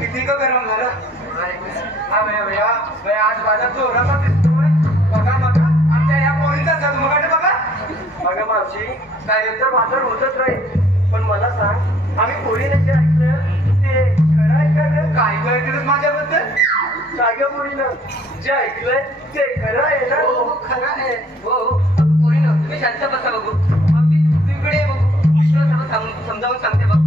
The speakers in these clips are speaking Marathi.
किती का गरम झालं आज माझा चोराचा दिसतोय बघा बघा आमच्या या पोरीचा जगमगाट बघा बघा मावशी काय तर भाषण होतच राहील पण मला सांग आम्ही पोरीने जे ऐकलं ते खरं आहे का ग? काय कळतीलच माझ्याबद्दल सागं पोरीनं जे ऐकलंय ते खरं आहे ना? हो खरं आहे हो पोरीनं तुम्ही शांत बसा बघू मग मी तिकडे बघू विश्वास सर्व समजावून सांगते बघ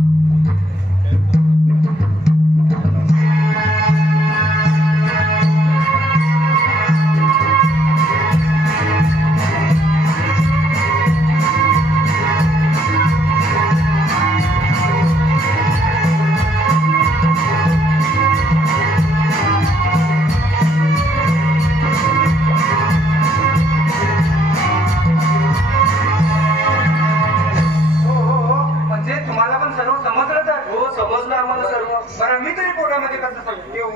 बरं मी तरी पोटामध्ये कसं येऊ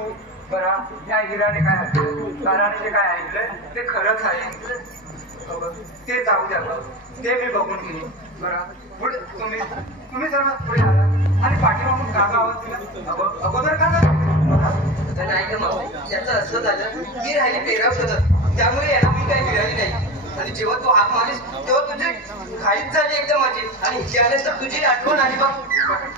बरं या हिराने काय ऐकलं ताराने जे काय ऐकलं ते खरंच आहे ते जाऊ द्या ते मी बघून घेईन बरं पुढे तुम्ही सर्व पुढे आला आणि पाठीमागून काका आवाज दिला अगोदर का नाही का मग त्याचं असं झालं मी राहिली पेराव शोधत त्यामुळे याला मी काही मिळाली नाही आणि जेव्हा तू हात मारलीस तेव्हा तुझी घाईच झाली एकदम माझी आणि त्यानंतर तुझी आठवण आली बघ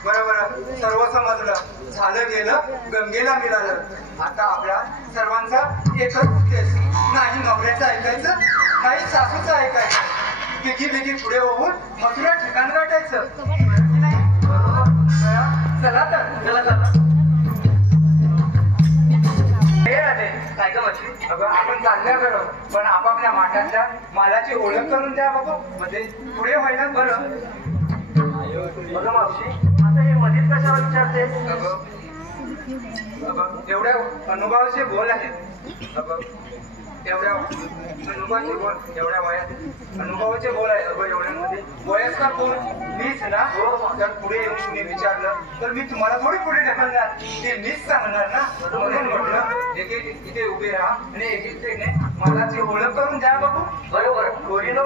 बरं सर्व समजलं झालं गेलं गंगेला मिळालं आता आपला सर्वांचा एकच उद्देश नाही नवऱ्याचं ऐकायचं नाही सासूचं ऐकायचं पिकी पुढे होऊन मथुरा ठिकाण गाठायचं चला काय का म्हटली अगं आपण चालल्या बरं पण आपापल्या माठाच्या मालाची ओळख करून द्या बाबा म्हणजे पुढे व्हायला बरं बघा मावशी आता हे मध्येच कशावर विचारते एवढ्या अनुभवाचे बोल आहेत एवढ्या अनुभवाचे बोल एवढ्या वयात अनुभवाचे बोल आहे एवढ्यामध्ये वयस्कर कोण मीच ना जर पुढे येऊन तुम्ही विचारलं तर मी तुम्हाला थोडी पुढे ढकलणार ते मीच सांगणार ना म्हणून म्हटलं इथे उभे राहा आणि एक मालाची ओळख करून द्या बघू बरोबर पोरीनो